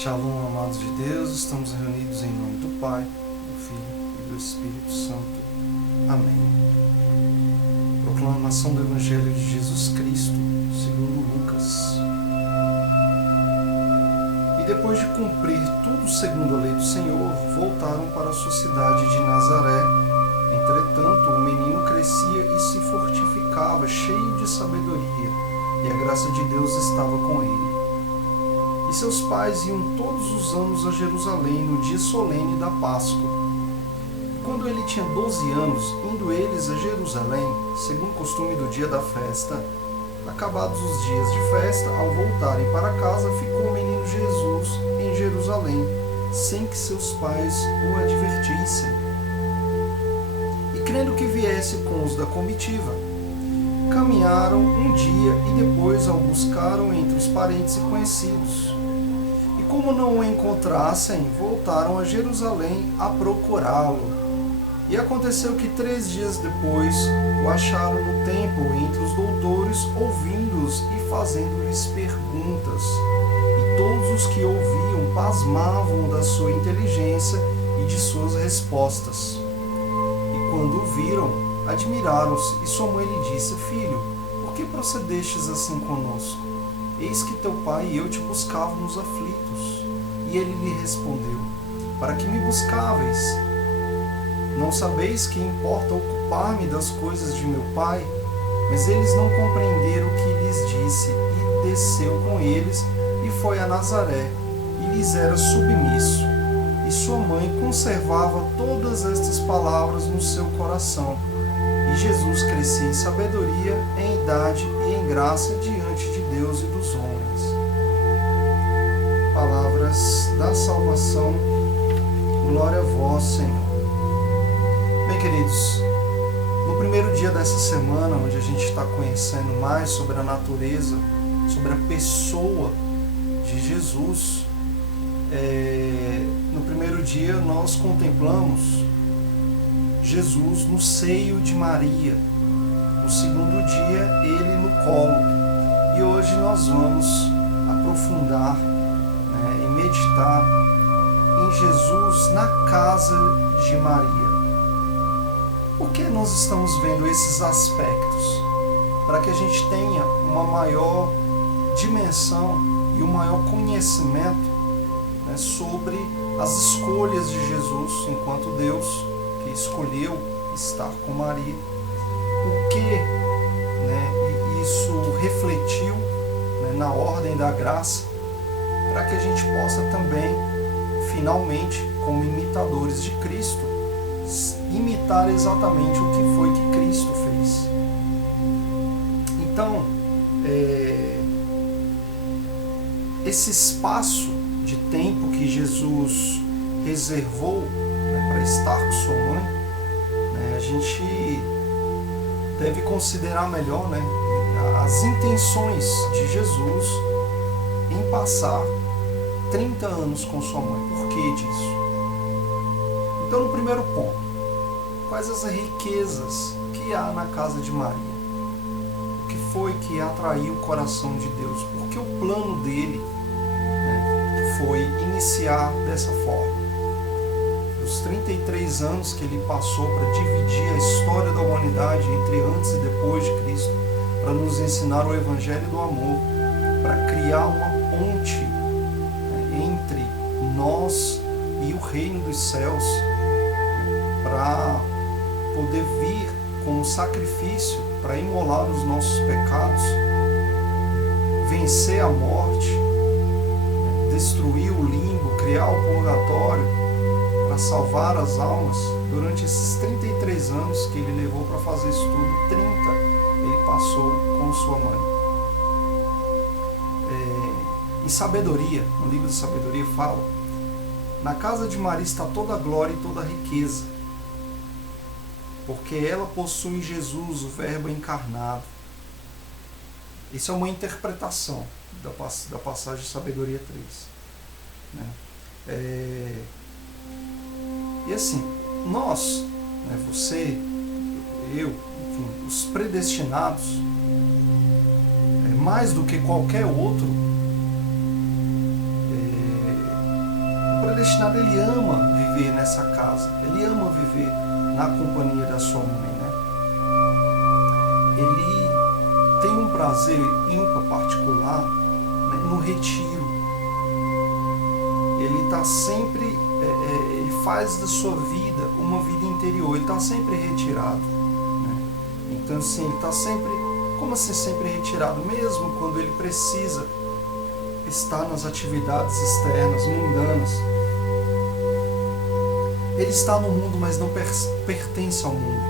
Shalom, amados de Deus, estamos reunidos em nome do Pai, do Filho e do Espírito Santo. Amém. Proclamação do Evangelho de Jesus Cristo, segundo Lucas. E depois de cumprir tudo segundo a lei do Senhor, voltaram para a sua cidade de Nazaré. Entretanto, o menino crescia e se fortificava, cheio de sabedoria, e a graça de Deus estava com ele. E seus pais iam todos os anos a Jerusalém no dia solene da Páscoa. Quando ele tinha 12 anos, indo eles a Jerusalém, segundo o costume do dia da festa, acabados os dias de festa, ao voltarem para casa, ficou o menino Jesus em Jerusalém, sem que seus pais o advertissem. E crendo que viesse com os da comitiva, caminharam um dia e depois o buscaram entre os parentes e conhecidos. E como não o encontrassem, voltaram a Jerusalém a procurá-lo. E aconteceu que 3 dias depois o acharam no templo entre os doutores, ouvindo-os e fazendo-lhes perguntas. E todos os que ouviam pasmavam da sua inteligência e de suas respostas. E quando o viram, admiraram-se, e sua mãe lhe disse: Filho, por que procedestes assim conosco? Eis que teu pai e eu te buscávamos aflitos. E ele lhe respondeu: Para que me buscáveis? Não sabeis que importa ocupar-me das coisas de meu pai? Mas eles não compreenderam o que lhes disse, e desceu com eles, e foi a Nazaré, e lhes era submisso. E sua mãe conservava todas estas palavras no seu coração. E Jesus crescia em sabedoria, em idade e em graça diante de Deus e dos homens. Palavras da salvação, glória a vós, Senhor. Bem, queridos, no primeiro dia dessa semana, onde a gente está conhecendo mais sobre a natureza, sobre a pessoa de Jesus, no primeiro dia nós contemplamos Jesus no seio de Maria, no segundo dia ele no colo, e hoje nós vamos aprofundar, e meditar em Jesus na casa de Maria. Por que nós estamos vendo esses aspectos? Para que a gente tenha uma maior dimensão e um maior conhecimento, sobre as escolhas de Jesus enquanto Deus, que escolheu estar com Maria, o que isso refletiu na ordem da graça, para que a gente possa também, finalmente, como imitadores de Cristo, imitar exatamente o que foi que Cristo fez. Então, esse espaço de tempo que Jesus reservou para estar com sua mãe, a gente deve considerar melhor as intenções de Jesus em passar 30 anos com sua mãe. Por que disso? Então, no primeiro ponto, quais as riquezas que há na casa de Maria? O que foi que atraiu o coração de Deus? Porque o plano dele foi iniciar dessa forma. Os 33 anos que ele passou para dividir a história da humanidade entre antes e depois de Cristo, para nos ensinar o Evangelho do amor, para criar uma ponte entre nós e o reino dos céus, para poder vir como sacrifício para imolar os nossos pecados, vencer a morte, destruir o limbo, criar o purgatório, para salvar as almas. Durante esses 33 anos que ele levou para fazer isso tudo, 30 ele passou com sua mãe. Em Sabedoria, no livro de Sabedoria fala: na casa de Maria está toda a glória e toda a riqueza, porque ela possui Jesus, o Verbo encarnado. Isso é uma interpretação da passagem de Sabedoria 3. E assim, nós, você, eu, enfim, os predestinados, mais do que qualquer outro, predestinado, ele ama viver nessa casa, ele ama viver na companhia da sua mãe, né? Ele tem um prazer ímpar, particular, né, no retiro. Ele está sempre, ele faz da sua vida uma vida interior, ele está sempre retirado, né? Então assim, ele está sempre, como assim sempre retirado? Mesmo quando ele precisa estar nas atividades externas, mundanas, ele está no mundo, mas não pertence ao mundo.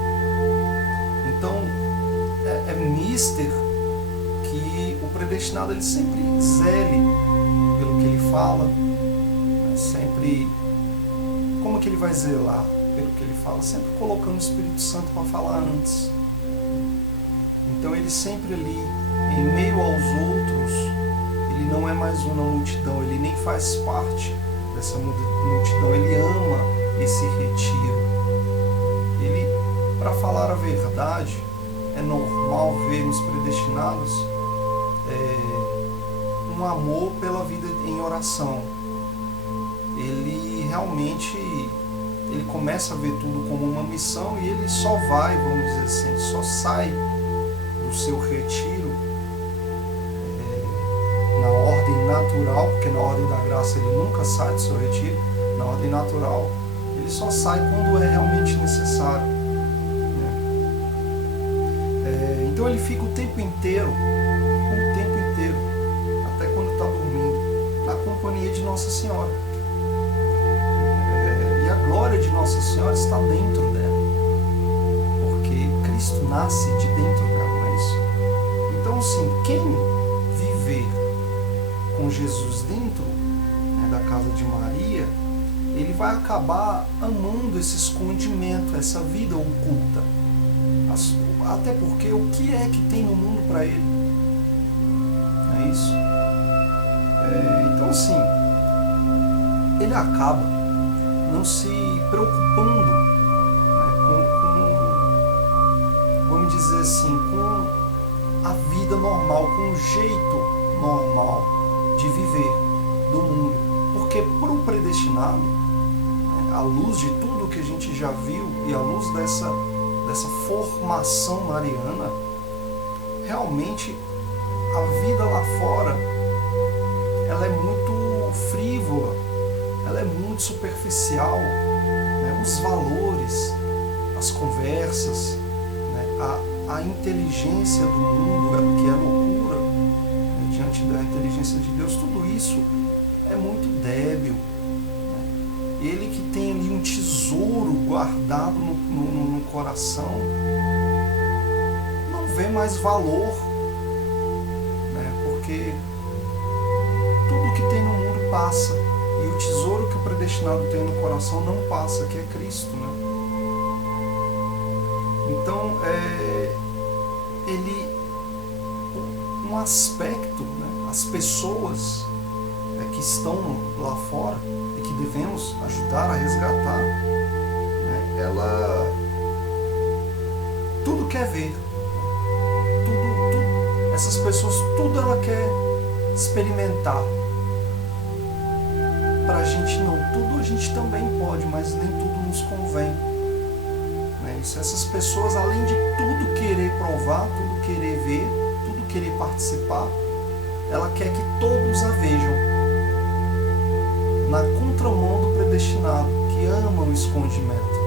Então é mister que o predestinado ele sempre zele pelo que ele fala, né? Sempre, como que ele vai zelar pelo que ele fala? Sempre colocando o Espírito Santo para falar antes. Então ele sempre ali, em meio aos outros, ele não é mais uma multidão, ele nem faz parte dessa multidão, ele ama esse retiro. Ele, para falar a verdade, é normal ver nos predestinados um amor pela vida em oração. Ele realmente, ele começa a ver tudo como uma missão e ele só vai, vamos dizer assim, ele só sai do seu retiro na ordem natural, porque na ordem da graça ele nunca sai do seu retiro, na ordem natural ele só sai quando é realmente necessário, né? Então ele fica o tempo inteiro, até quando está dormindo, na companhia de Nossa Senhora. E a glória de Nossa Senhora está dentro dela, porque Cristo nasce de dentro dela, não é isso? Então assim, quem viver com Jesus dentro, né, da casa de Maria, ele vai acabar amando esse escondimento, essa vida oculta. Até porque o que é que tem no mundo para ele? Não é isso? Então assim, ele acaba não se preocupando, né, vamos dizer assim, com a vida normal, com o jeito normal de viver do mundo. Porque para o predestinado, à luz de tudo que a gente já viu e à luz dessa formação mariana, realmente a vida lá fora ela é muito frívola, ela é muito superficial, né? Os valores, as conversas, né? A inteligência do mundo, que é loucura, né? Diante da inteligência de Deus, tudo isso é muito débil. Ele que tem ali um tesouro guardado no coração, não vê mais valor, né? Porque tudo que tem no mundo passa, e o tesouro que o predestinado tem no coração não passa, que é Cristo, né? Então, um aspecto, né? As pessoas que estão lá fora, e que devemos ajudar a resgatar, né? Ela tudo quer ver, tudo, essas pessoas, tudo ela quer experimentar. Pra gente não, tudo a gente também pode, mas nem tudo nos convém, né? Se essas pessoas, além de tudo querer provar, tudo querer ver, tudo querer participar, ela quer que todos a vejam na contramão do predestinado, que ama o escondimento.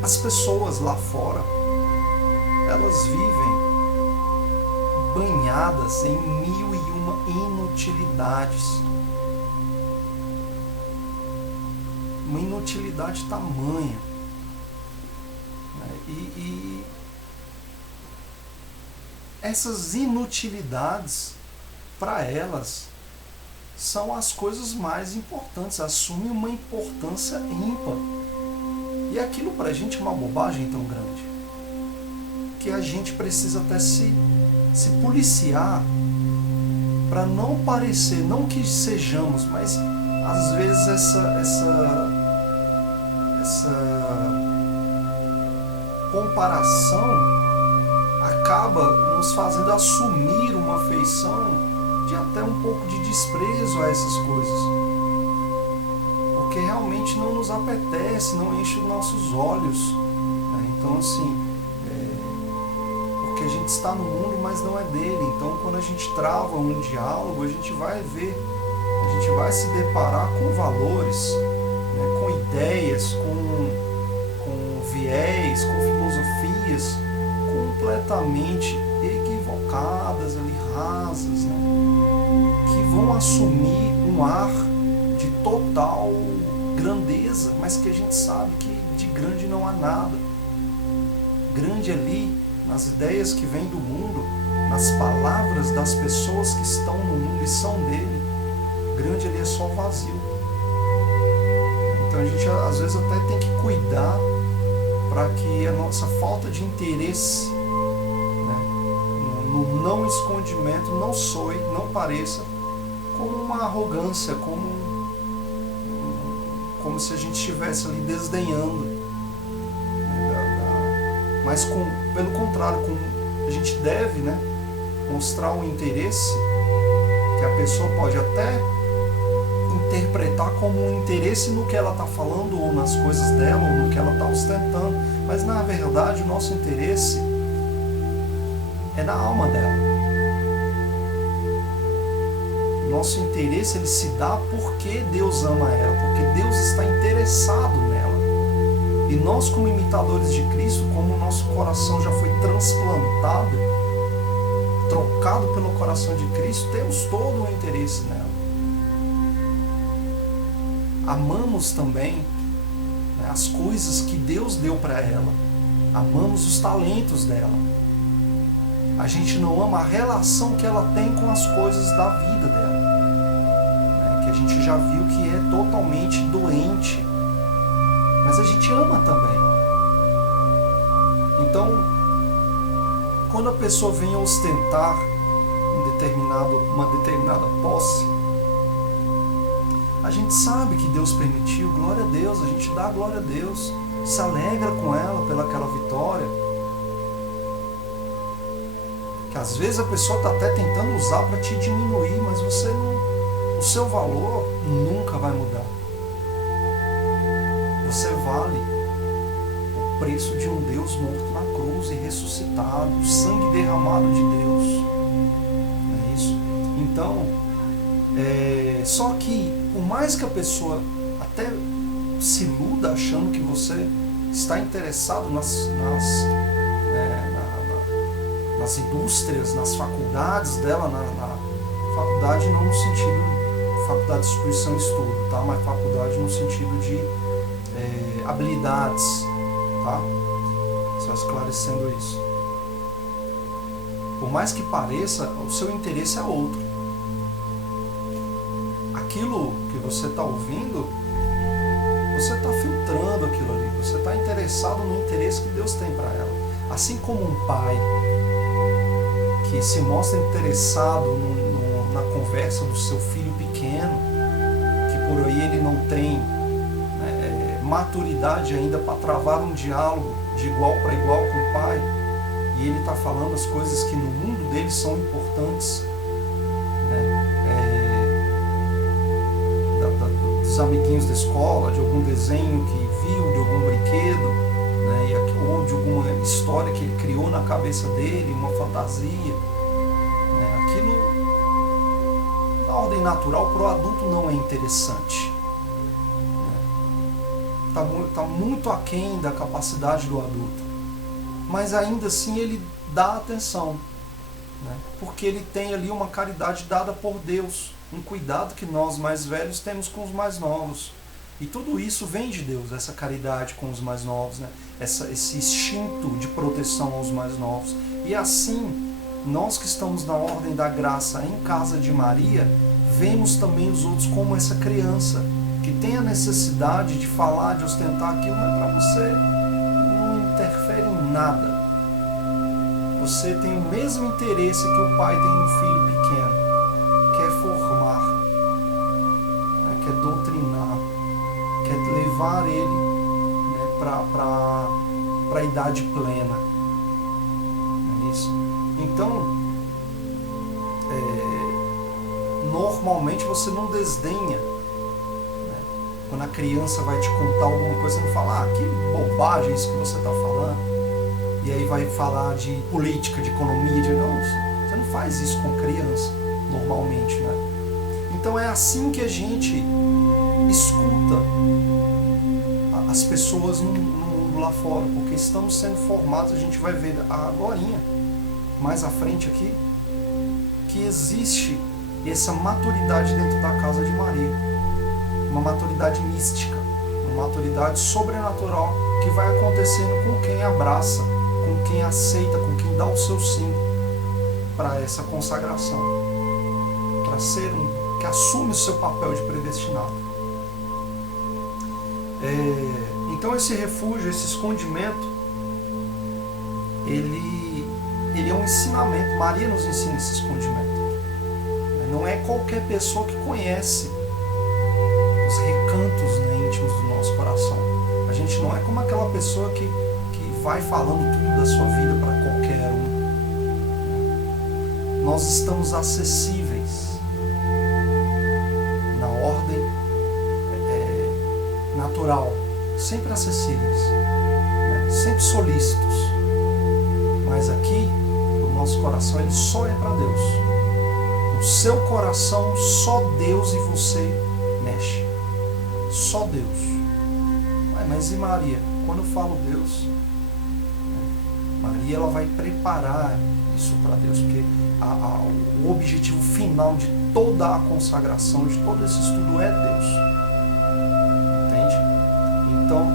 As pessoas lá fora, elas vivem banhadas em 1001 inutilidades. Uma inutilidade tamanha, né? E essas inutilidades, para elas, são as coisas mais importantes, assumem uma importância ímpar. E aquilo para a gente é uma bobagem tão grande, que a gente precisa até se policiar para não parecer, não que sejamos, mas às vezes essa comparação acaba nos fazendo assumir uma feição de até um pouco de desprezo a essas coisas, porque realmente não nos apetece, não enche os nossos olhos, né? Então assim, porque a gente está no mundo, mas não é dele. Então quando a gente trava um diálogo, a gente vai ver, a gente vai se deparar com valores, né? Com ideias, com viés, com filosofias completamente equivocadas, ali, rasas, né? Que vão assumir um ar de total grandeza, mas que a gente sabe que de grande não há nada. Grande ali, nas ideias que vêm do mundo, nas palavras das pessoas que estão no mundo e são dele, grande ali é só vazio. Então a gente às vezes até tem que cuidar para que a nossa falta de interesse, né, no não escondimento não soe, não pareça como uma arrogância, como se a gente estivesse ali desdenhando, né, mas pelo contrário, a gente deve, né, mostrar um interesse que a pessoa pode até interpretar como um interesse no que ela está falando, ou nas coisas dela, ou no que ela está ostentando, mas na verdade o nosso interesse é na alma dela. Nosso interesse, ele se dá porque Deus ama ela, porque Deus está interessado nela. E nós, como imitadores de Cristo, como o nosso coração já foi transplantado, trocado pelo coração de Cristo, temos todo o interesse nela. Amamos também, né, as coisas que Deus deu para ela. Amamos os talentos dela. A gente não ama a relação que ela tem com as coisas da vida dela, né, que a gente já viu que é totalmente doente. Mas a gente ama também. Então, quando a pessoa vem ostentar uma determinada posse, a gente sabe que Deus permitiu, glória a Deus, a gente dá glória a Deus, se alegra com ela pelaquela vitória, que às vezes a pessoa está até tentando usar para te diminuir, mas você não, o seu valor nunca vai mudar. Você vale o preço de um Deus morto na cruz e ressuscitado, o sangue derramado de Deus. Não é isso? Então, só que por mais que a pessoa até se iluda achando que você está interessado nas indústrias, nas faculdades dela, na faculdade não no sentido faculdade de instituição e estudo, tá? Mas faculdade no sentido de habilidades, tá? Só esclarecendo isso. Por mais que pareça, o seu interesse é outro. Aquilo que você está ouvindo, você está filtrando aquilo ali, você está interessado no interesse que Deus tem para ela. Assim como um pai que se mostra interessado na conversa do seu filho pequeno, que por aí ele não tem maturidade ainda para travar um diálogo de igual para igual com o pai, e ele está falando as coisas que no mundo dele são importantes, dos amiguinhos da escola, de algum desenho que viu, de algum brinquedo, ou de alguma história que ele criou na cabeça dele, uma fantasia. Aquilo, na ordem natural, para o adulto não é interessante. Está muito aquém da capacidade do adulto. Mas ainda assim ele dá atenção, porque ele tem ali uma caridade dada por Deus, um cuidado que nós mais velhos temos com os mais novos. E tudo isso vem de Deus, essa caridade com os mais novos, esse instinto de proteção aos mais novos. E assim, nós que estamos na ordem da graça em casa de Maria, vemos também os outros como essa criança, que tem a necessidade de falar, de ostentar aquilo, mas para você não interfere em nada. Você tem o mesmo interesse que o pai tem no filho pequeno, que é formar, que é doutrinar, que é levar ele para a idade plena. Não é isso? Então, normalmente você não desdenha. Quando a criança vai te contar alguma coisa, você não fala, que bobagem isso que você está falando. E aí vai falar de política, de economia, não, você não faz isso com criança, normalmente, né? Então é assim que a gente escuta as pessoas no mundo lá fora, porque estamos sendo formados, a gente vai ver agorinha, mais à frente aqui, que existe essa maturidade dentro da casa de Maria. Uma maturidade mística, uma maturidade sobrenatural que vai acontecendo com quem abraça, com quem aceita, com quem dá o seu sim para essa consagração, para ser que assume o seu papel de predestinado. Então esse refúgio, esse escondimento, ele é um ensinamento. Maria nos ensina esse escondimento. Não é qualquer pessoa que conhece os recantos, íntimos do nosso coração. A gente não é como aquela pessoa que vai falando tudo da sua vida para qualquer um. Nós estamos acessíveis na ordem natural, sempre acessíveis, sempre solícitos. Mas aqui, o nosso coração, ele só é para Deus. No seu coração, só Deus e você mexe. Só Deus. Mas e Maria? Quando eu falo Deus, Maria ela vai preparar isso para Deus, porque o objetivo final de toda a consagração, de todo esse estudo é Deus. Entende? Então,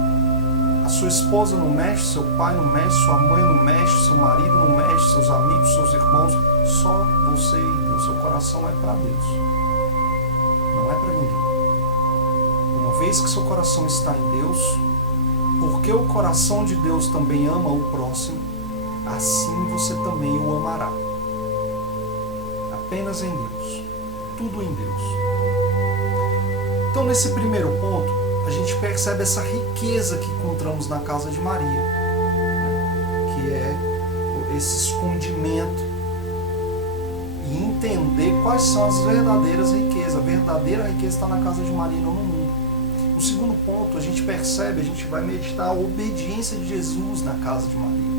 a sua esposa não mexe, seu pai não mexe, sua mãe não mexe, seu marido não mexe, seus amigos, seus irmãos, só você e Deus. Seu coração é para Deus. Não é para ninguém. Uma vez que seu coração está em Deus, porque o coração de Deus também ama o próximo, assim você também o amará. Apenas em Deus. Tudo em Deus. Então, nesse primeiro ponto, a gente percebe essa riqueza que encontramos na casa de Maria, que é esse escondimento e entender quais são as verdadeiras riquezas. A verdadeira riqueza está na casa de Maria e não no mundo. No segundo ponto, a gente percebe, a gente vai meditar a obediência de Jesus na casa de Maria.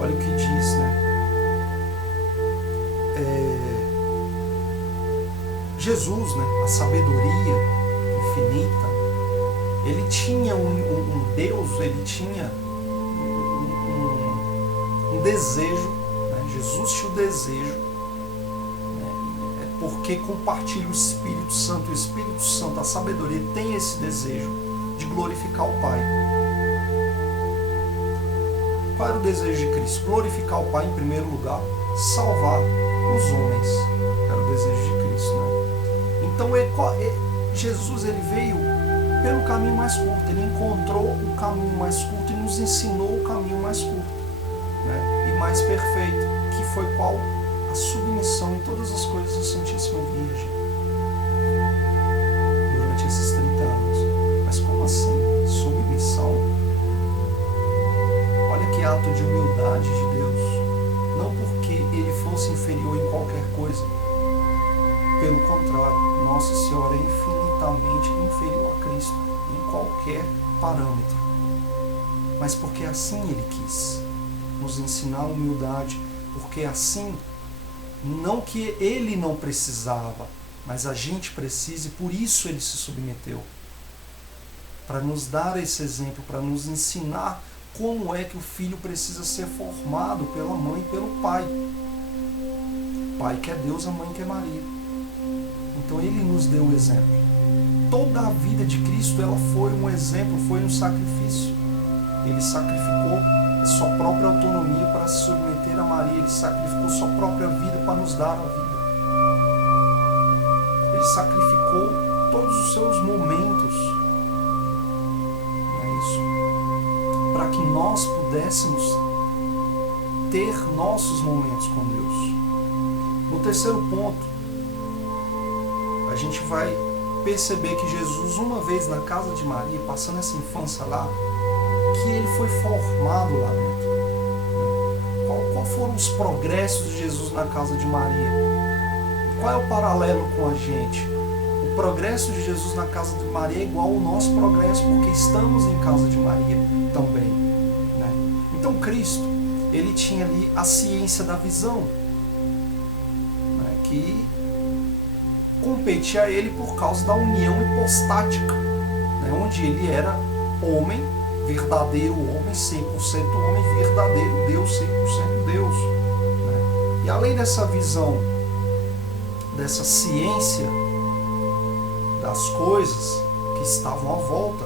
Olha o que diz, Jesus, a sabedoria infinita, ele tinha um Deus, ele tinha um desejo, Jesus tinha o desejo, porque compartilha o Espírito Santo. O Espírito Santo, a sabedoria, tem esse desejo de glorificar o Pai. Qual era o desejo de Cristo? Glorificar o Pai em primeiro lugar, salvar os homens. Era o desejo de Cristo. Então Jesus ele veio pelo caminho mais curto. Ele encontrou o caminho mais curto e nos ensinou o caminho mais curto, e mais perfeito, que foi qual? A submissão em todas as coisas à Santíssima Virgem durante esses 30 anos. Mas como assim? Submissão? Olha que ato de humildade de Deus. Não porque ele fosse inferior em qualquer coisa. Pelo contrário, Nossa Senhora é infinitamente inferior a Cristo em qualquer parâmetro. Mas porque assim ele quis nos ensinar a humildade, porque assim, não que ele não precisava, mas a gente precisa, e por isso ele se submeteu. Para nos dar esse exemplo, para nos ensinar como é que o filho precisa ser formado pela mãe e pelo pai. O pai que é Deus, a mãe que é Maria. Então ele nos deu o exemplo. Toda a vida de Cristo ela foi um exemplo, foi um sacrifício. Ele sacrificou a sua própria autonomia para se submeter a Maria. Ele sacrificou sua própria vida para nos dar a vida. Ele sacrificou todos os seus momentos. Não é isso? Para que nós pudéssemos ter nossos momentos com Deus. No terceiro ponto, a gente vai perceber que Jesus, uma vez na casa de Maria, passando essa infância lá, que ele foi formado lá dentro. Qual foram os progressos de Jesus na casa de Maria? qual é o paralelo com a gente? O progresso de Jesus na casa de Maria é igual ao nosso progresso, porque estamos em casa de Maria também, né? Então Cristo, ele tinha ali a ciência da visão, né, que competia a ele por causa da união hipostática, né, onde ele era homem, verdadeiro homem, 100% homem, verdadeiro Deus, 100% Deus, né? E além dessa visão, dessa ciência das coisas que estavam à volta,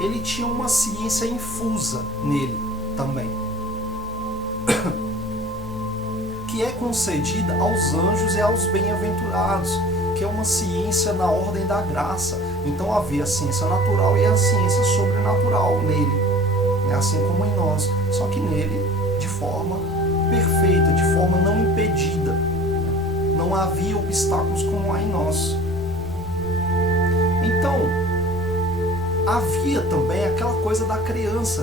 ele tinha uma ciência infusa nele também, que é concedida aos anjos e aos bem-aventurados, que é uma ciência na ordem da graça. Então havia a ciência natural e a ciência sobrenatural nele, assim como em nós, só que nele de forma perfeita, de forma não impedida. Não havia obstáculos como há em nós. Então, havia também aquela coisa da criança,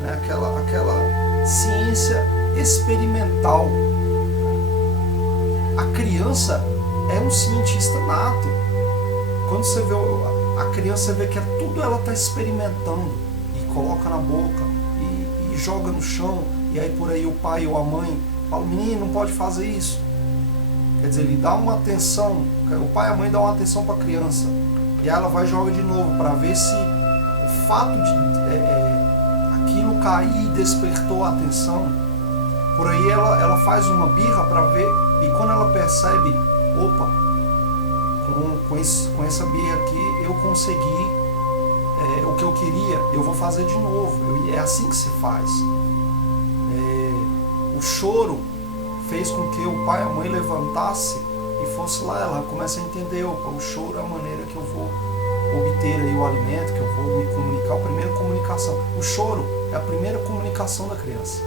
né? aquela ciência experimental. A criança é um cientista nato. Quando você vê a criança, você vê que tudo ela está experimentando, e coloca na boca, e joga no chão, e aí por aí o pai ou a mãe fala: menino, não pode fazer isso. Quer dizer, ele dá uma atenção, o pai e a mãe dão uma atenção para a criança, e aí ela vai e joga de novo, para ver se o fato de aquilo cair despertou a atenção. Por aí ela faz uma birra para ver, e quando ela percebe: opa, com essa birra aqui eu consegui o que eu queria, eu vou fazer de novo. É assim que se faz. O choro fez com que o pai e a mãe levantasse e fosse lá. Ela começa a entender: opa, o choro é a maneira que eu vou obter aí o alimento, que eu vou me comunicar. A primeira comunicação, o choro é a primeira comunicação da criança.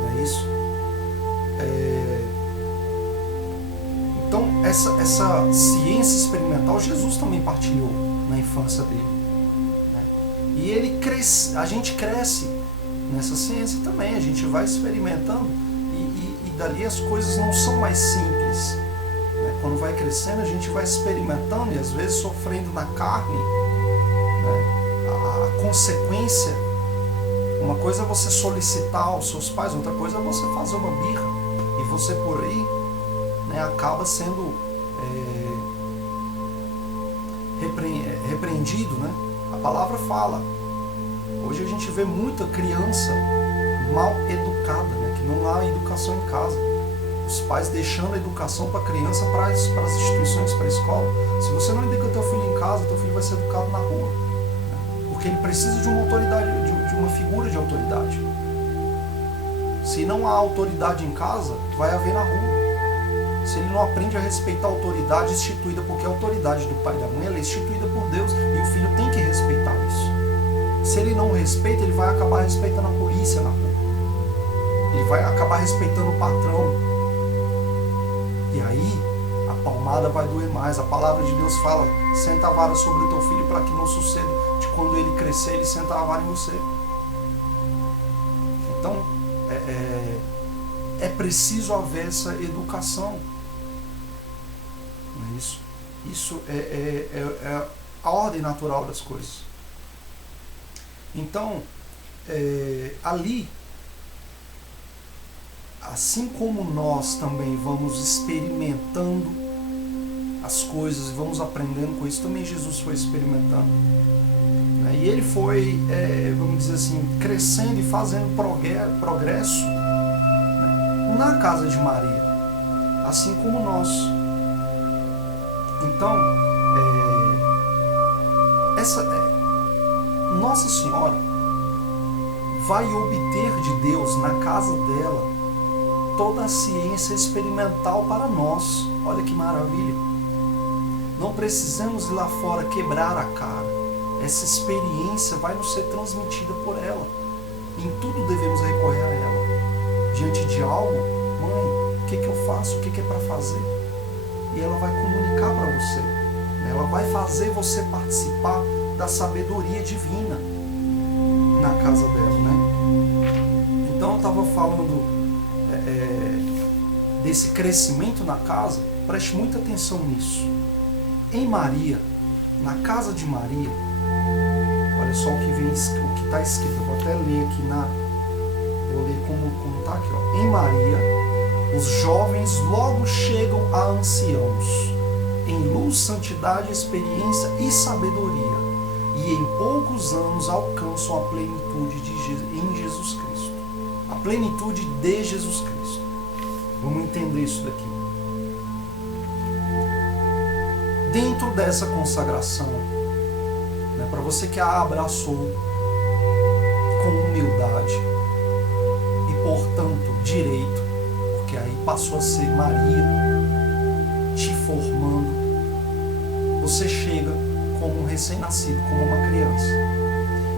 Não é isso? Então essa ciência experimental Jesus também partilhou na infância dele, né? E a gente cresce nessa ciência também, a gente vai experimentando, e dali as coisas não são mais simples, né? Quando vai crescendo, a gente vai experimentando e às vezes sofrendo na carne, né, a consequência. Uma coisa é você solicitar aos seus pais, outra coisa é você fazer uma birra, e você por aí, né, acaba sendo repreendido, né? A palavra fala. Hoje a gente vê muita criança mal educada, né? Que não há educação em casa. Os pais deixando a educação para a criança, para as instituições, para a escola. Se você não educa teu filho em casa, teu filho vai ser educado na rua, né? Porque ele precisa de uma autoridade, de uma figura de autoridade. Se não há autoridade em casa, vai haver na rua. Se ele não aprende a respeitar a autoridade instituída, porque a autoridade do pai e da mãe ela é instituída por Deus, e o filho tem que respeitar isso. Se ele não respeita, ele vai acabar respeitando a polícia na rua. Ele vai acabar respeitando o patrão. E aí, a palmada vai doer mais. A palavra de Deus fala: senta a vara sobre o teu filho para que não suceda de quando ele crescer, ele sentar a vara em você. Então, é preciso haver essa educação. Não é isso? Isso é a ordem natural das coisas. Então, ali, assim como nós também vamos experimentando as coisas e vamos aprendendo com isso, também Jesus foi experimentando. E ele foi, vamos dizer assim, crescendo e fazendo progresso, né, na casa de Maria, assim como nós. Então, Nossa Senhora vai obter de Deus, na casa dela, toda a ciência experimental para nós. Olha que maravilha! Não precisamos ir lá fora quebrar a cara. Essa experiência vai nos ser transmitida por ela. Em tudo devemos recorrer a ela. Diante de algo: mãe, o que eu faço? O que é para fazer? E ela vai comunicar para você. Ela vai fazer você participar da sabedoria divina na casa dela, né? Então eu estava falando desse crescimento na casa, preste muita atenção nisso. Em Maria, na casa de Maria, olha só o que está escrito. Eu vou até ler aqui vou ler como está aqui, ó. Em Maria, os jovens logo chegam a anciãos, em luz, santidade, experiência e sabedoria, e em poucos anos alcançam a plenitude em Jesus Cristo. A plenitude de Jesus Cristo. Vamos entender isso daqui. Dentro dessa consagração, né, para você que a abraçou com humildade e, portanto, direito, porque aí passou a ser Maria te formando, você chega como um recém-nascido, como uma criança.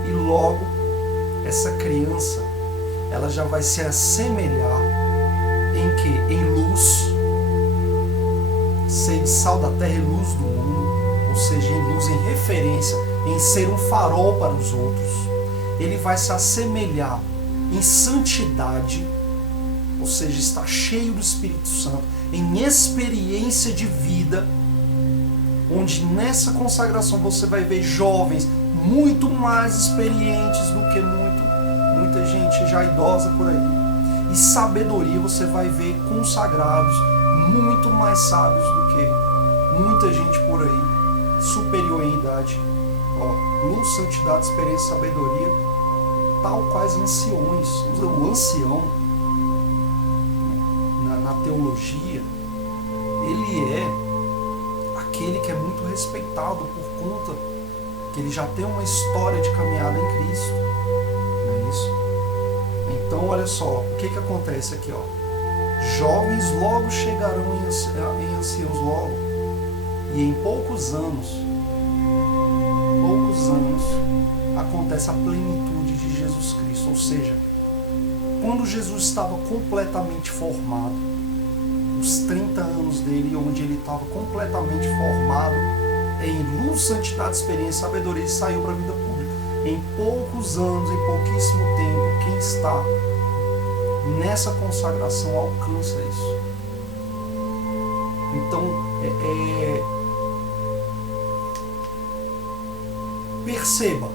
E logo, essa criança, ela já vai se assemelhar em que? Em luz, ser de sal da terra e luz do mundo, ou seja, em luz, em referência, em ser um farol para os outros. Ele vai se assemelhar em santidade, ou seja, está cheio do Espírito Santo, em experiência de vida, onde nessa consagração você vai ver jovens muito mais experientes do que muita gente já idosa por aí. E sabedoria, você vai ver consagrados muito mais sábios do que muita gente por aí, superior em idade. Ó, luz, santidade, experiência, sabedoria, tal quais anciões. O ancião, na teologia, ele é aquele que é muito respeitado por conta que ele já tem uma história de caminhada em Cristo. Não é isso? Então, olha só, o que acontece aqui, ó? Jovens logo chegarão em anciãos logo, e em poucos anos, acontece a plenitude de Jesus Cristo. Ou seja, quando Jesus estava completamente formado, os 30 anos dele, onde ele estava completamente formado em luz, santidade, experiência, sabedoria, ele saiu para a vida pública. Em poucos anos, em pouquíssimo tempo, quem está nessa consagração alcança isso. Então, perceba,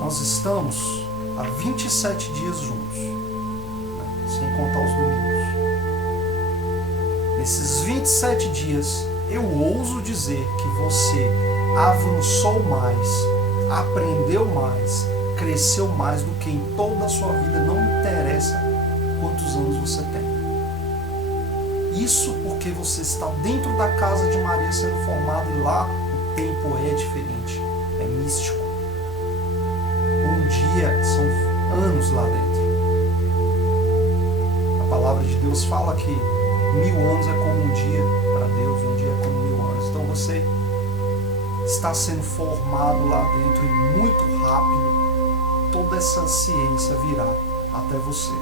nós estamos há 27 dias juntos, né, sem contar os domingos. Nesses 27 dias, eu ouso dizer que você avançou mais, aprendeu mais, cresceu mais do que em toda a sua vida, não interessa quantos anos você tem. Isso porque você está dentro da casa de Maria sendo formado, e lá o tempo é diferente, é místico. Um dia são anos lá dentro. A palavra de Deus fala que 1000 anos é como um dia para Deus, um dia é como 1000 anos. Então você está sendo formado lá dentro e muito rápido toda essa ciência virá até você.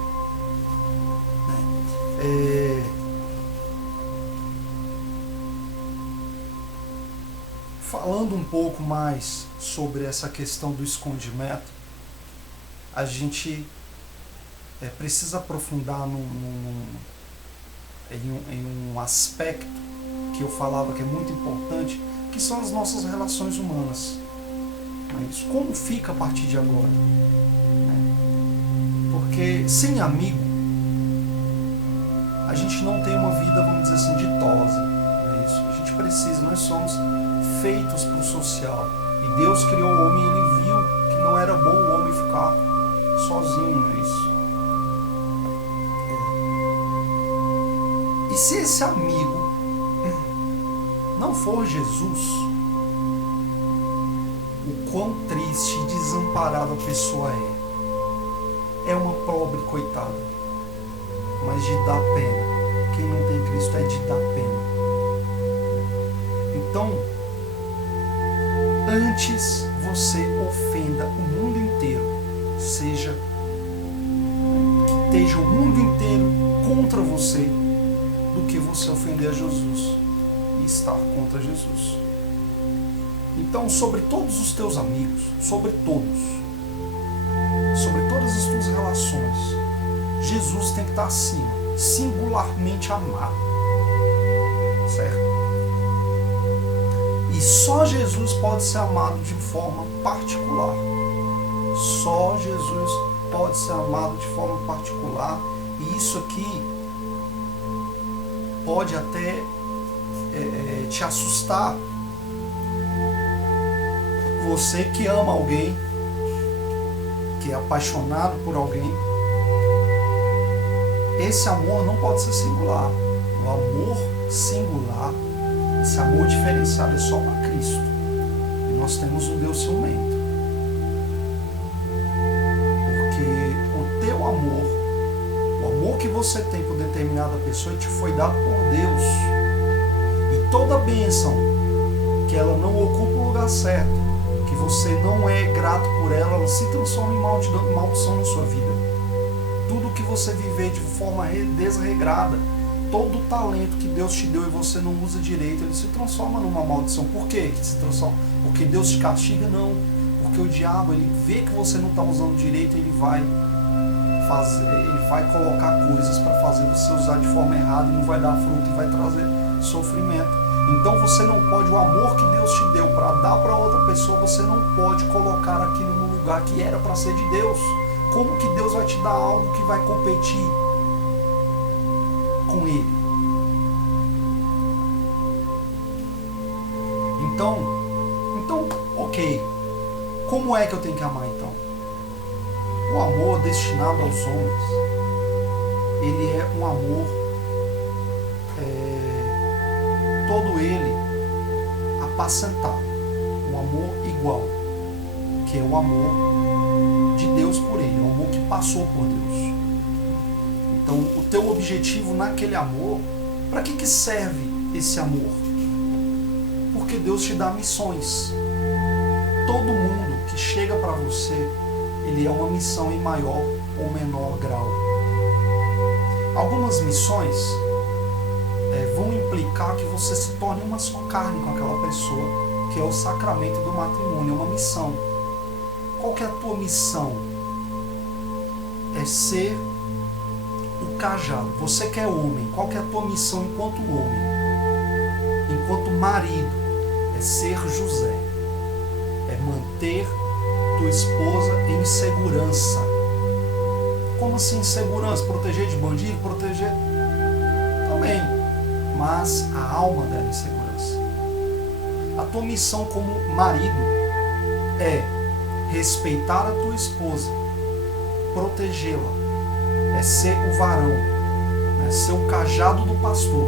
Falando um pouco mais sobre essa questão do escondimento, a gente precisa aprofundar em um aspecto que eu falava que é muito importante, que são as nossas relações humanas. Mas como fica a partir de agora? Porque sem amigo, a gente não tem uma vida, vamos dizer assim, ditosa. Não é isso? A gente precisa, nós somos feitos para o social. E Deus criou o homem e ele viu que não era bom o homem ficar sozinho, não é isso? E se esse amigo não for Jesus, o quão triste e desamparada a pessoa é. É uma pobre coitada, mas de dar pena. Quem não tem Cristo é de dar pena. Então, antes você ofenda o mundo inteiro, seja que esteja o mundo inteiro contra você, do que você ofender a Jesus e estar contra Jesus. Então, sobre todos os teus amigos, sobre todas as tuas relações, Jesus tem que estar acima. singularmente amado. Certo? E só Jesus pode ser amado de forma particular. Só Jesus pode ser amado de forma particular. E isso aqui pode até te assustar. Você que ama alguém, que é apaixonado por alguém, esse amor não pode ser singular. O amor singular, esse amor diferenciado é só para Cristo. E nós temos um Deus ciumento. Porque o teu amor, o amor que você tem por determinada pessoa, te foi dado por Deus. E toda bênção que ela não ocupa o lugar certo, que você não é grato por ela, ela se transforma em maldição na sua vida. Tudo que você viver de forma desregrada, todo o talento que Deus te deu e você não usa direito, ele se transforma numa maldição. Por quê que se transforma? Porque Deus te castiga? Não. Porque o diabo, ele vê que você não está usando direito, ele vai colocar coisas para fazer você usar de forma errada e não vai dar fruto e vai trazer sofrimento. Então você não pode, o amor que Deus te deu para dar para outra pessoa, você não pode colocar aquilo no lugar que era para ser de Deus. Como que Deus vai te dar algo que vai competir com Ele? Então, ok. Como é que eu tenho que amar então? O amor destinado aos homens, ele é um amor todo ele apacentado, um amor igual, que é o amor de Deus por ele, o amor que passou por Deus. Então, o teu objetivo naquele amor, para que serve esse amor? Porque Deus te dá missões. Todo mundo que chega para você, ele é uma missão em maior ou menor grau. Algumas missões vão implicar que você se torne uma só carne com aquela pessoa, que é o sacramento do matrimônio, é uma missão. Qual que é a tua missão? É ser o cajado. Você que é homem, qual que é a tua missão enquanto homem? Enquanto marido, é ser José. É manter tua esposa em segurança. Como assim segurança? Proteger de bandido? Proteger também. Mas a alma dela em segurança. A tua missão como marido é respeitar a tua esposa, protegê-la, é ser o varão, né? Ser o cajado do pastor,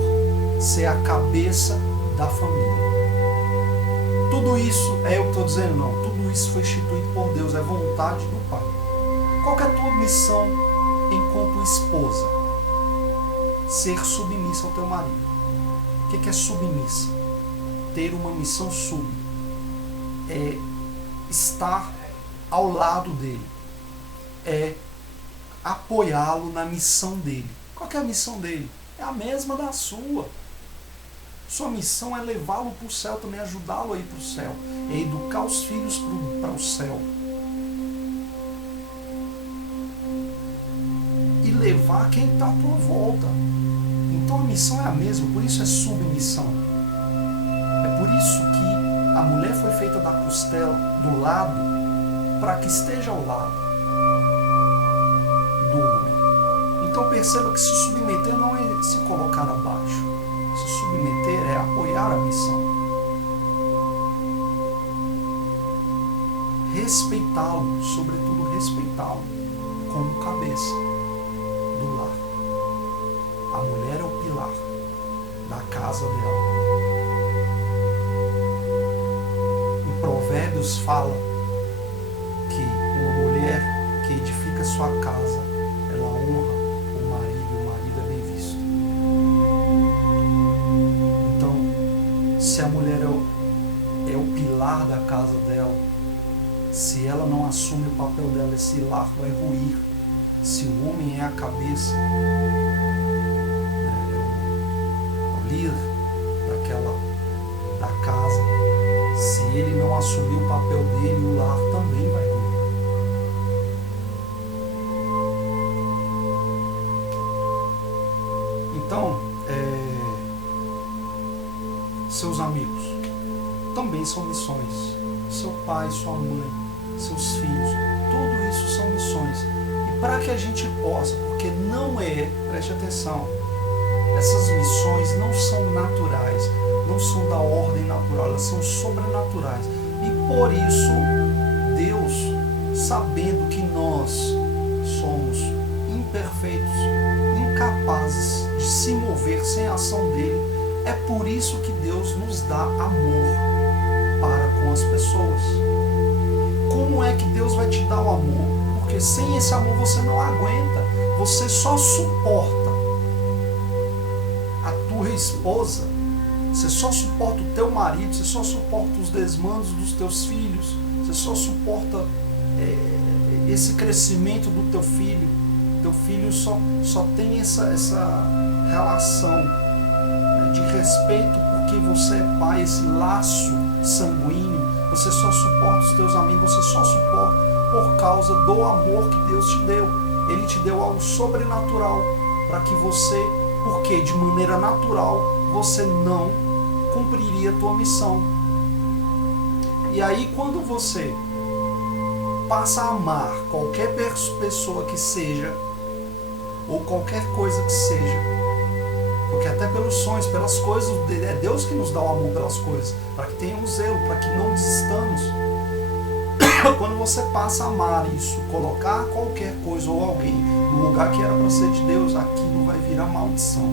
ser a cabeça da família. Tudo isso é eu que estou dizendo, não. Tudo isso foi instituído por Deus, é vontade do Pai. Qual que é a tua missão enquanto esposa? Ser submissa ao teu marido. O que é submissa? Ter uma missão sub. É estar ao lado dele. É apoiá-lo na missão dele. Qual que é a missão dele? É a mesma da sua. Sua missão é levá-lo para o céu também, ajudá-lo a ir para o céu. É educar os filhos para o céu. E levar quem está à tua volta. Então a missão é a mesma, por isso é submissão. É por isso que a mulher foi feita da costela, do lado, para que esteja ao lado do homem. Então perceba que se submeter não é se colocar abaixo. Se submeter é apoiar a missão. Respeitá-lo, sobretudo respeitá-lo como cabeça do lar. A mulher é o pilar da casa dela. Em Provérbios fala que uma mulher que edifica sua casa, ela honra o marido e o marido é bem visto. Então, se a mulher é o pilar da casa dela, se ela não assume o papel dela, esse lar vai ruir. Se o homem é a cabeça, o líder da casa, se ele não assumir o papel dele, o lar também vai ruir. Então, seus amigos também são missões. Seu pai, sua mãe, seus filhos, tudo isso são missões. E para que a gente possa, porque não é, preste atenção, essas missões não são naturais, não são da ordem natural, elas são sobrenaturais. E por isso, Deus, sabendo que nós somos imperfeitos, incapazes de se mover sem a ação dele, é por isso que Deus nos dá amor para com as pessoas. Como é que Deus vai te dar o amor? Porque sem esse amor você não aguenta, você só suporta a tua esposa, você só suporta o teu marido, você só suporta os desmandos dos teus filhos, você só suporta esse crescimento do teu filho. Teu filho só tem essa relação de respeito porque você é pai, esse laço sanguíneo. Você só suporta os teus amigos, você só suporta por causa do amor que Deus te deu. Ele te deu algo sobrenatural para que você, porque de maneira natural você não cumpriria a tua missão. E aí quando você passa a amar qualquer pessoa que seja, ou qualquer coisa que seja, porque até pelos sonhos, pelas coisas, é Deus que nos dá o amor pelas coisas, para que tenhamos zelo, para que não desistamos. Quando você passa a amar isso, colocar qualquer coisa ou alguém no lugar que era para ser de Deus, aquilo vai virar maldição.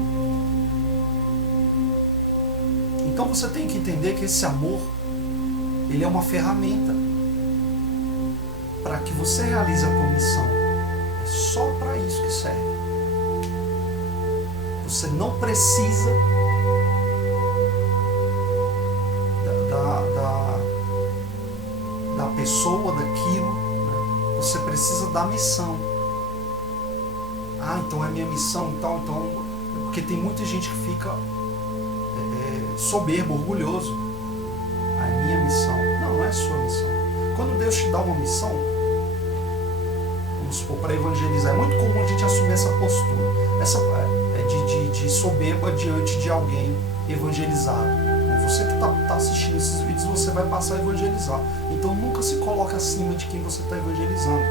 Então você tem que entender que esse amor, ele é uma ferramenta para que você realize a tua missão. É só para isso que serve. Você não precisa da pessoa, daquilo, né? Você precisa da missão. Ah, então é minha missão e tal, então... Porque tem muita gente que fica soberbo, orgulhoso. Ah, é minha missão. Não é sua missão. Quando Deus te dá uma missão, vamos supor, para evangelizar, é muito comum a gente assumir essa postura. Essa de soberba diante de alguém evangelizado. Você que está assistindo esses vídeos, você vai passar a evangelizar. Então nunca se coloque acima de quem você está evangelizando.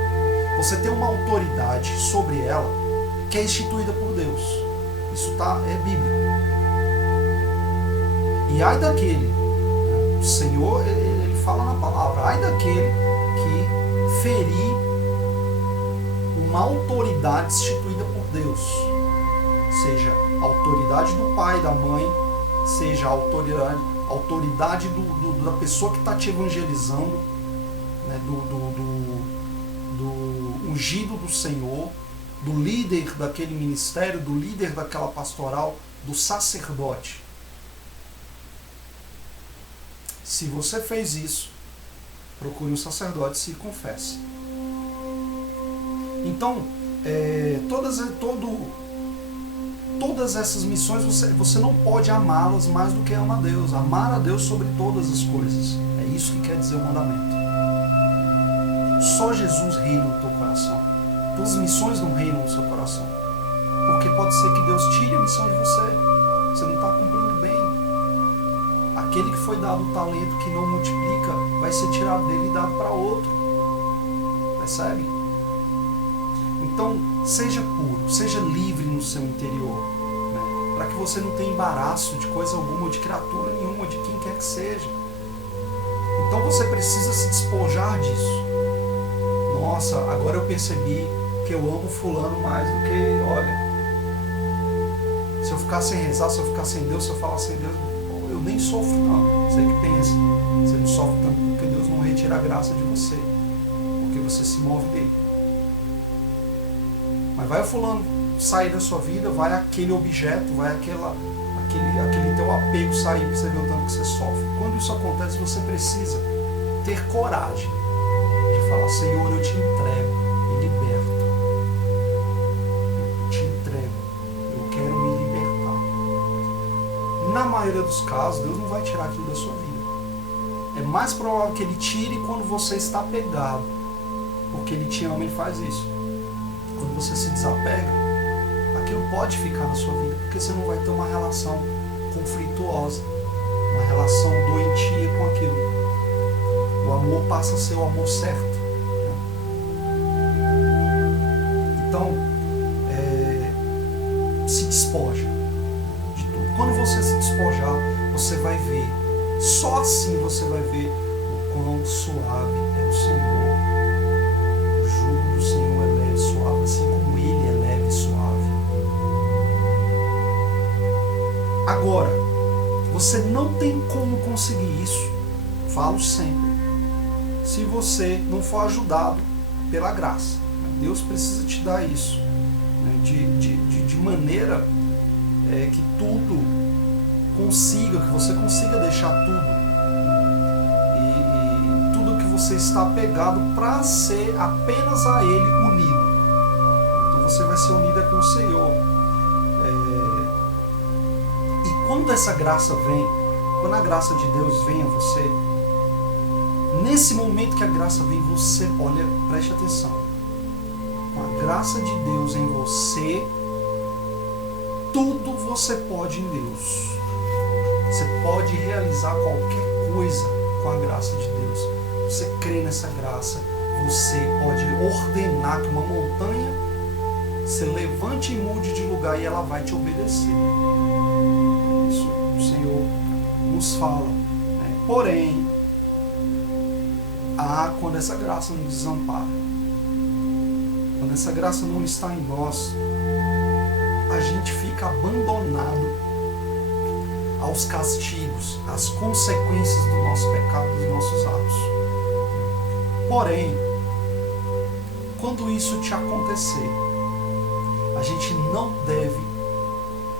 Você tem uma autoridade sobre ela que é instituída por Deus. Isso é bíblico. E ai daquele, o Senhor, ele fala na palavra, ai daquele que ferir uma autoridade instituída por Deus. Seja a autoridade do pai, da mãe, seja a autoridade da pessoa que está te evangelizando, né, do ungido do Senhor, do líder daquele ministério, do líder daquela pastoral, do sacerdote. Se você fez isso, procure um sacerdote e se confesse. Então, todas essas missões você não pode amá-las mais do que ama a Deus. Amar a Deus sobre todas as coisas. É isso que quer dizer o mandamento. Só Jesus reina no teu coração. Todas as missões não reinam no seu coração. Porque pode ser que Deus tire a missão de você. Você não está cumprindo bem. Aquele que foi dado o talento que não multiplica vai ser tirado dele e dado para outro. Percebe? Então, seja puro, seja livre no seu interior, né? Para que você não tenha embaraço de coisa alguma, de criatura nenhuma, de quem quer que seja. Então você precisa se despojar disso. Nossa, agora eu percebi que eu amo fulano mais do que, olha, se eu ficar sem rezar, se eu ficar sem Deus, se eu falar sem Deus, eu nem sofro tanto. Você que pensa, você não sofre tanto porque Deus não retira a graça de você, porque você se move dele. Mas vai o fulano sair da sua vida, vai aquele objeto, vai aquele teu apego sair para você ver o tanto que você sofre. Quando isso acontece, você precisa ter coragem de falar: Senhor, eu te entrego e liberto. Eu te entrego, eu quero me libertar. Na maioria dos casos, Deus não vai tirar aquilo da sua vida. É mais provável que Ele tire quando você está apegado, porque Ele te ama, Ele faz isso. Quando você se desapega, aquilo pode ficar na sua vida, porque você não vai ter uma relação conflituosa, uma relação doentia com aquilo. O amor passa a ser o amor certo. Então, se despoja de tudo. Quando você se despojar, você vai ver, só assim você vai ver o quão suave é o Senhor. O jugo do Senhor é leve e suave, assim como Ele é leve e suave. Agora, você não tem como conseguir isso, falo sempre, se você não for ajudado pela graça. Deus precisa te dar isso, né? de maneira que tudo consiga, que você consiga deixar tudo, e tudo que você está apegado para ser apenas a Ele unido. Então você vai ser unida com o Senhor. E quando essa graça vem, quando a graça de Deus vem a você, nesse momento que a graça vem, você, olha, preste atenção, com a graça de Deus em você, tudo você pode em Deus. Você pode realizar qualquer coisa com a graça de Deus. Você crê nessa graça, você pode ordenar que uma montanha se levante e mude de lugar e ela vai te obedecer. Isso o Senhor nos fala, né? Porém, quando essa graça nos desampara, quando essa graça não está em nós, a gente fica abandonado aos castigos, às consequências do nosso pecado, dos nossos atos. Porém, quando isso te acontecer, a gente não deve,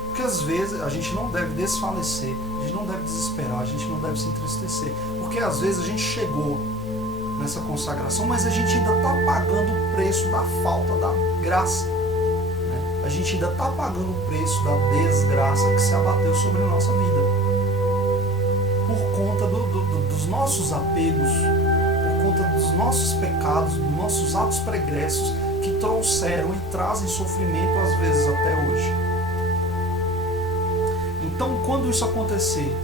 porque às vezes a gente não deve desfalecer, a gente não deve desesperar, a gente não deve se entristecer, porque às vezes a gente chegou nessa consagração, mas a gente ainda está pagando o preço da falta da graça. A gente ainda está pagando o preço da desgraça que se abateu sobre a nossa vida. Por conta dos nossos apegos, por conta dos nossos pecados, dos nossos atos pregressos que trouxeram e trazem sofrimento às vezes até hoje. Então, quando isso acontecer,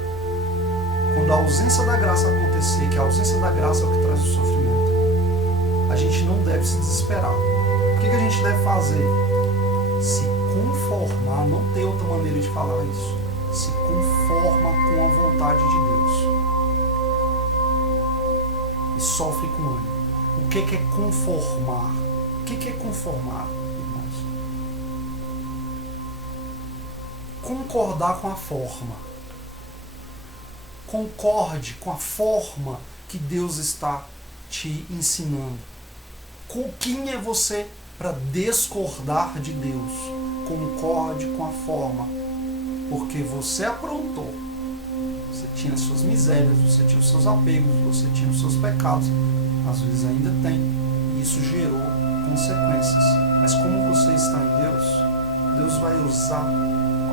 quando a ausência da graça acontecer, que a ausência da graça é o que traz o sofrimento, a gente não deve se desesperar. O que a gente deve fazer? Se conformar, não tem outra maneira de falar isso. Se conforma com a vontade de Deus. E sofre com ânimo. O que é conformar? O que é conformar, irmãos? Concordar com a forma. Concorde com a forma que Deus está te ensinando. Com quem é você para discordar de Deus? Concorde com a forma, porque você aprontou. Você tinha as suas misérias, você tinha os seus apegos, você tinha os seus pecados, às vezes ainda tem, e isso gerou consequências. Mas como você está em Deus, Deus vai usar,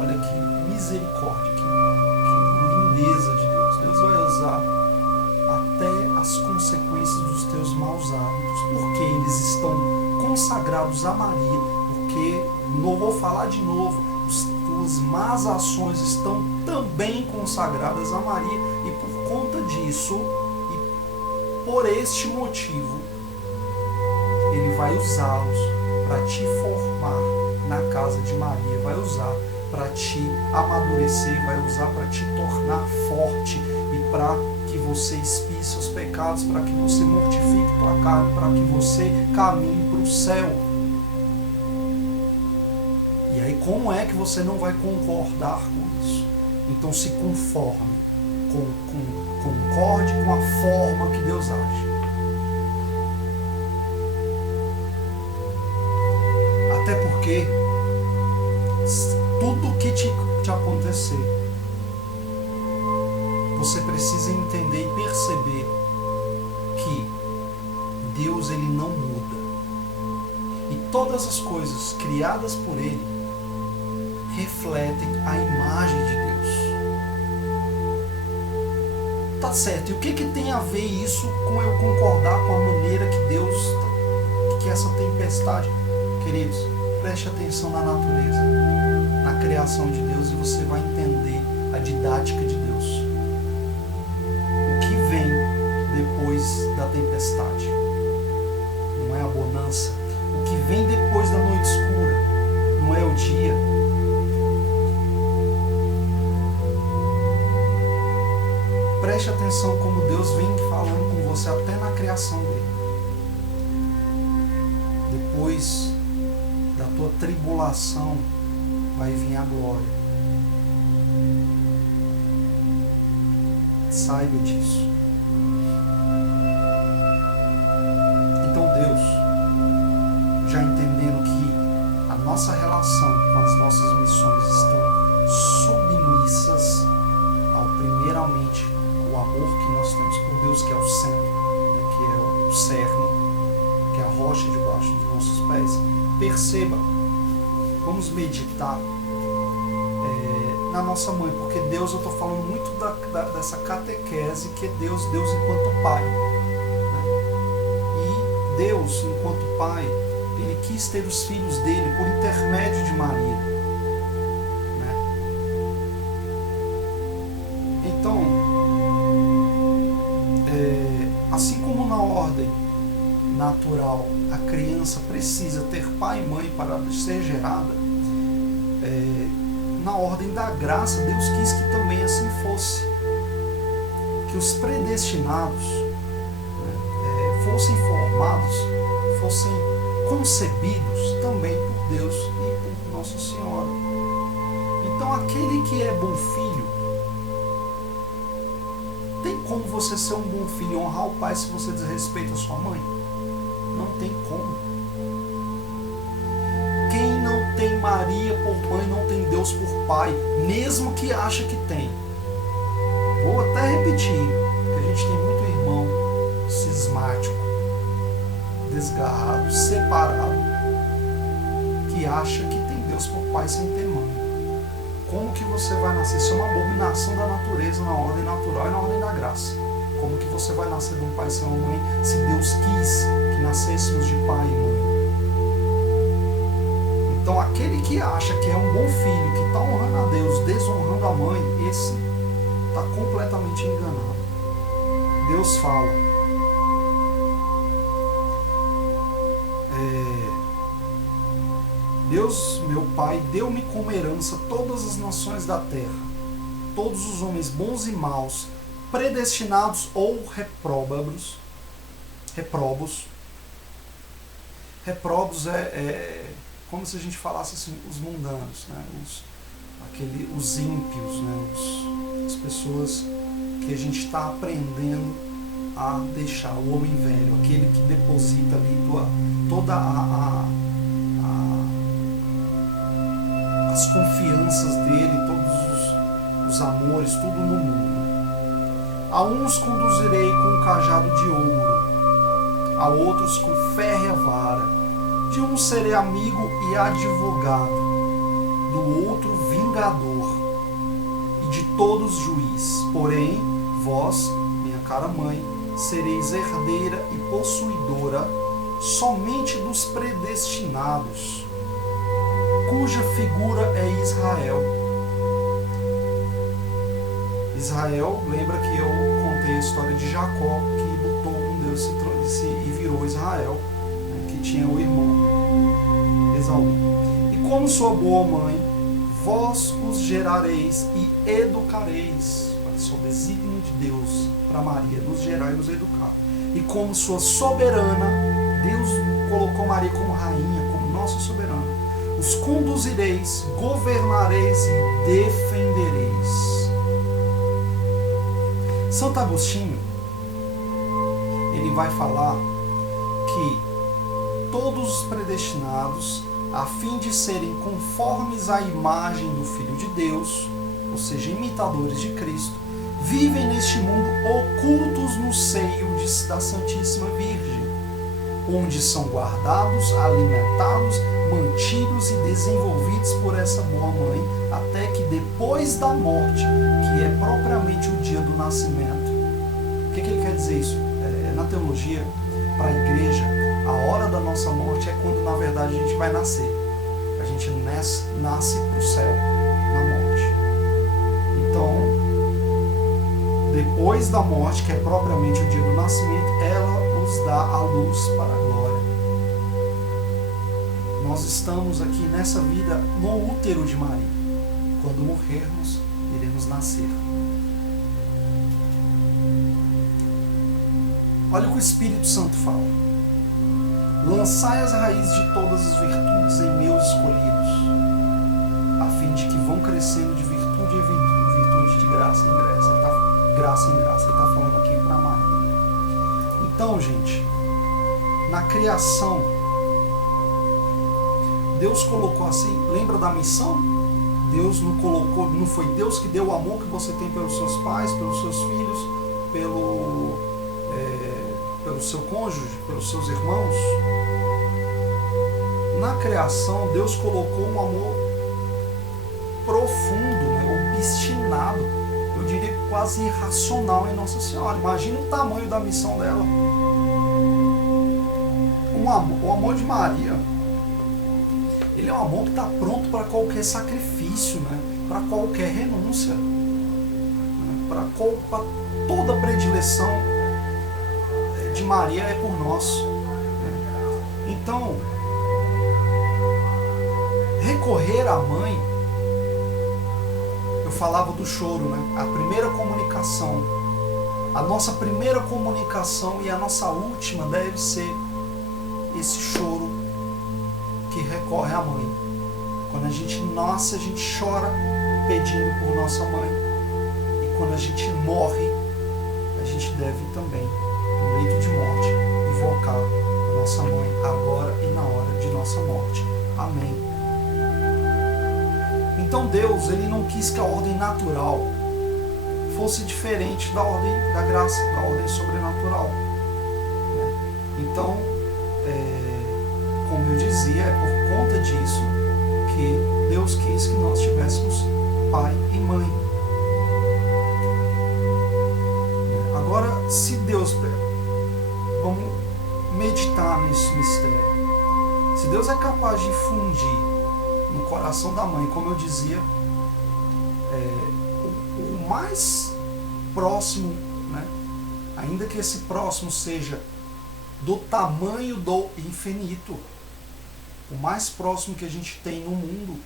olha que misericórdia, que lindeza de Deus. Deus vai usar até as consequências dos teus maus hábitos, porque eles estão consagrados a Maria, porque, não vou falar de novo, as tuas más ações estão também consagradas a Maria, e por conta disso, e por este motivo, Ele vai usá-los para te formar na casa de Maria, vai usar para te amadurecer, vai usar para te tornar forte e para que você expie seus pecados, para que você mortifique tua carne, para que você caminhe para o céu. E aí, como é que você não vai concordar com isso? Então se conforme, concorde com a forma que Deus age. Até porque tudo que te acontecer, você precisa entender e perceber que Deus, Ele não muda. E todas as coisas criadas por Ele refletem a imagem de Deus. Tá certo, e o que tem a ver isso com eu concordar com a maneira que Deus, que essa tempestade... Queridos, preste atenção na natureza, na criação. coração de Deus e você vai entender a didática de Deus. O que vem depois da tempestade? Não é a bonança. O que vem depois da noite escura? Não é o dia. Preste atenção como Deus vem falando com você até na criação dele. Depois da tua tribulação vai vir a glória. Saiba disso. Então Deus, já entendendo que a nossa relação com as nossas missões estão submissas ao, primeiramente, o amor que nós temos por Deus, que é o centro, né, que é o cerne, que é a rocha debaixo dos nossos pés. Perceba, vamos meditar na nossa mãe, porque Deus, eu estou falando muito dessa catequese que é Deus enquanto Pai, né? E Deus, enquanto Pai, Ele quis ter os filhos dele por intermédio de Maria, né? Então, assim como na ordem natural a criança precisa ter pai e mãe para ser gerada, na ordem da graça Deus quis que também assim fosse, que os predestinados fossem formados, fossem concebidos também por Deus e por Nossa Senhora. Então aquele que é bom filho, tem como você ser um bom filho e honrar o pai se você desrespeita a sua mãe? Não tem como. Quem não tem Maria por mãe não tem Deus por pai, mesmo que acha que tem. Vou até repetir, que a gente tem muito irmão cismático, desgarrado, separado, que acha que tem Deus por pai sem ter mãe. Como que você vai nascer? Isso é uma abominação da natureza, na ordem natural e na ordem da graça. Como que você vai nascer de um pai sem uma mãe, se Deus quis que nascêssemos de pai e mãe? Então aquele que acha que é um bom filho, que está honrando a Deus, desonrando a mãe, esse está completamente enganado. Deus fala, Deus, meu Pai, deu-me como herança todas as nações da terra, todos os homens bons e maus, predestinados ou reprobos. Reprobos é como se a gente falasse assim, os mundanos, né? Os ímpios, né? As pessoas que a gente está aprendendo a deixar, o homem velho, aquele que deposita ali toda as confianças dele, todos os amores, tudo no mundo. A uns conduzirei com um cajado de ouro, a outros com férrea vara. De um serei amigo e advogado, do outro vingador, e de todos juiz. Porém, vós, minha cara mãe, sereis herdeira e possuidora somente dos predestinados, cuja figura é Israel. Israel, lembra que eu contei a história de Jacó, que lutou com Deus e virou Israel, que tinha o irmão Esaú. E como sua boa mãe, vós os gerareis e educareis. Olha só, o desígnio de Deus para Maria, nos gerar e nos educar. E como sua soberana, Deus colocou Maria como rainha, como nossa soberana. Os conduzireis, governareis e defendereis. Santo Agostinho, ele vai falar que todos os predestinados, a fim de serem conformes à imagem do Filho de Deus, ou seja, imitadores de Cristo, vivem neste mundo ocultos no seio da Santíssima Virgem, onde são guardados, alimentados, mantidos e desenvolvidos por essa boa mãe, até que depois da morte, que é propriamente o dia do nascimento. O que ele quer dizer isso? Na teologia, para a igreja, a hora da nossa morte é quando na verdade a gente vai nascer. A gente nasce para o céu. depois da morte, que é propriamente o dia do nascimento, ela os dá a luz para a glória. Nós estamos aqui nessa vida no útero de Maria. Quando morrermos, iremos nascer. Olha o que o Espírito Santo fala. Lançai as raízes de todas as virtudes em meus escolhidos, a fim de que vão crescendo de virtude em virtude, de graça em graça. Graça em graça. Ele está falando aqui para Maria. Então, gente, na criação, Deus colocou assim, lembra da missão? Deus não colocou, não foi Deus que deu o amor que você tem pelos seus pais, pelos seus filhos, pelo seu cônjuge, pelos seus irmãos? Na criação, Deus colocou um amor profundo, obstinado, eu diria quase irracional em Nossa Senhora. Imagina o tamanho da missão dela. O amor de Maria, ele é um amor que está pronto para qualquer sacrifício, para qualquer renúncia, para toda predileção de Maria é por nós. Então, recorrer à mãe, eu falava do choro, a primeira comunicação, a nossa primeira comunicação e a nossa última deve ser esse choro que recorre à mãe. Quando a gente nasce, a gente chora pedindo por nossa mãe, e quando a gente morre, a gente deve também, no leito de morte, invocar a nossa mãe agora e na hora de nossa morte. Amém. Então Deus, ele não quis que a ordem natural fosse diferente da ordem da graça, da ordem sobrenatural. Então, como eu dizia, é por conta disso que Deus quis que nós tivéssemos pai e mãe. Agora, se Deus... Vamos meditar nesse mistério. Se Deus é capaz de fundir no coração da mãe, como eu dizia, o mais próximo, ainda que esse próximo seja do tamanho do infinito, o mais próximo que a gente tem no mundo,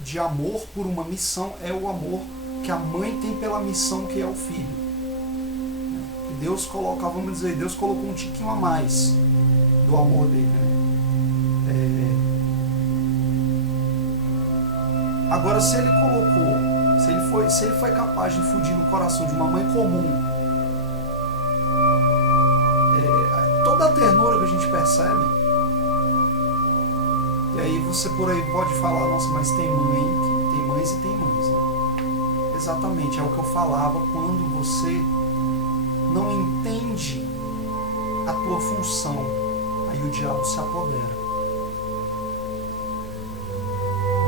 de amor por uma missão, é o amor que a mãe tem pela missão que é o filho. E Deus coloca, vamos dizer, Deus colocou um tiquinho a mais do amor dele. Agora, se ele colocou, se ele foi capaz de infundir no coração de uma mãe comum toda a ternura que a gente percebe, e aí você por aí pode falar, nossa, mas tem mães e tem mães. Exatamente, é o que eu falava, quando você não entende a tua função, aí o diabo se apodera.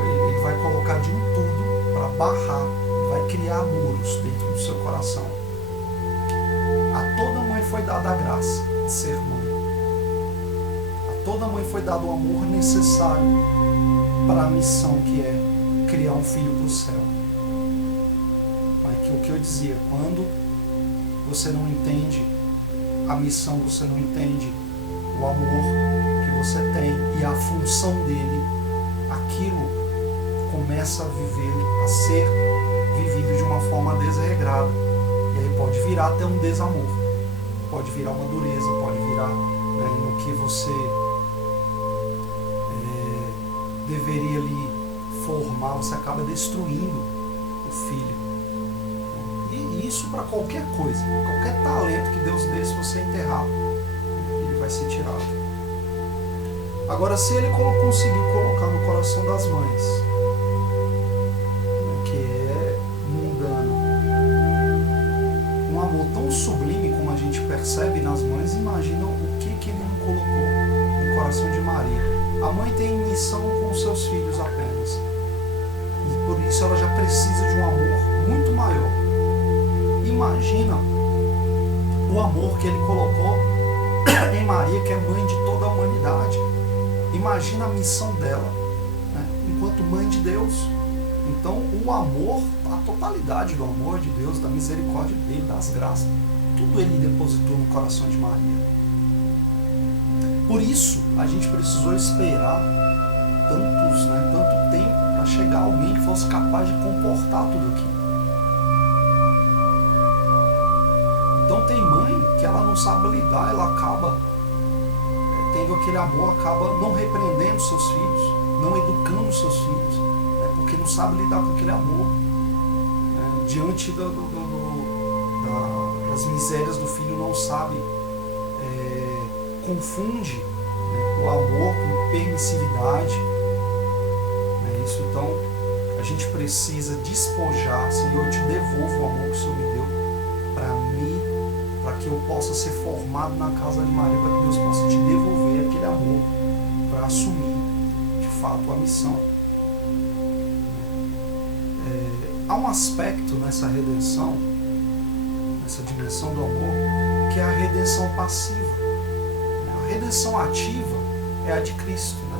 Ele vai colocar de um tudo para barrar, vai criar muros dentro do seu coração. A toda mãe foi dada a graça de ser mãe. A toda mãe foi dado o amor necessário para a missão que é criar um filho para o céu. Mas o que eu dizia, quando você não entende a missão, você não entende o amor que você tem e a função dele, aquilo começa a ser vivido de uma forma desregrada. E aí pode virar até um desamor, pode virar uma dureza, pode virar no que você deveria ali formar, você acaba destruindo o filho. E isso para qualquer coisa, qualquer talento que Deus dê, se você enterrar, ele vai ser tirado. Agora, se ele conseguiu colocar no coração das mães, que é mundano, um amor tão sublime como a gente percebe nas mães, imagina o que ele não colocou no coração de Maria. A mãe tem missão com os seus filhos apenas, e por isso ela já precisa de um amor muito maior. Imagina o amor que ele colocou em Maria, que é mãe de toda a humanidade. Imagina a missão dela, enquanto mãe de Deus. Então o amor, a totalidade do amor de Deus, da misericórdia dele, das graças, tudo ele depositou no coração de Maria. Por isso a gente precisou esperar tanto tempo para chegar alguém que fosse capaz de comportar tudo aquilo. Então tem mãe que ela não sabe lidar, ela acaba tendo aquele amor, acaba não repreendendo seus filhos, não educando seus filhos, né, porque não sabe lidar com aquele amor, né, diante das misérias do filho, não sabe, confunde, né, o amor com permissividade, né, isso. Então a gente precisa despojar. Senhor, eu te devolvo o amor que o Senhor me deu para que eu possa ser formado na casa de Maria, para que Deus possa te devolver aquele amor para assumir de fato a missão. Há um aspecto nessa redenção, nessa dimensão do amor, que é a redenção passiva. A redenção ativa é a de Cristo, né?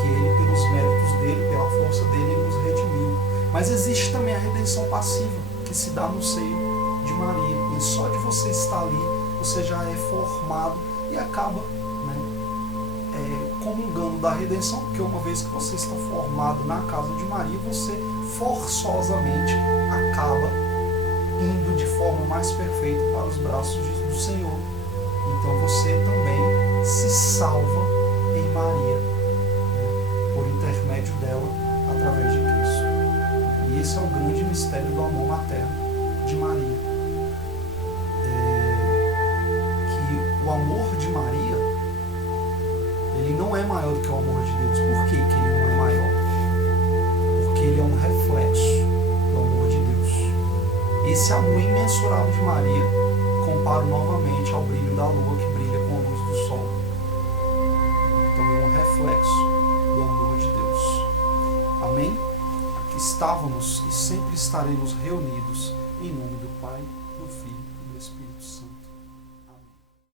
Que ele, pelos méritos dele, pela força dele, ele nos redimiu. Mas existe também a redenção passiva, que se dá no seio de Maria. E só de você estar ali, você já é formado e acaba, né, comungando da redenção, porque uma vez que você está formado na casa de Maria, você forçosamente acaba indo de forma mais perfeita para os braços do Senhor. Então você também se salva em Maria, né, por intermédio dela, através de Cristo. E esse é o grande mistério do amor materno de Maria. Que o amor de Maria, ele não é maior do que o amor de Deus. Por que que ele não é maior? Porque ele é um reflexo do amor de Deus. Esse amor imensurável de Maria, comparo novamente ao brilho da lua que brilha com a luz do sol. Então é um reflexo do amor de Deus. Amém? Aqui estávamos e sempre estaremos reunidos em nome do Pai, do Filho e do Espírito.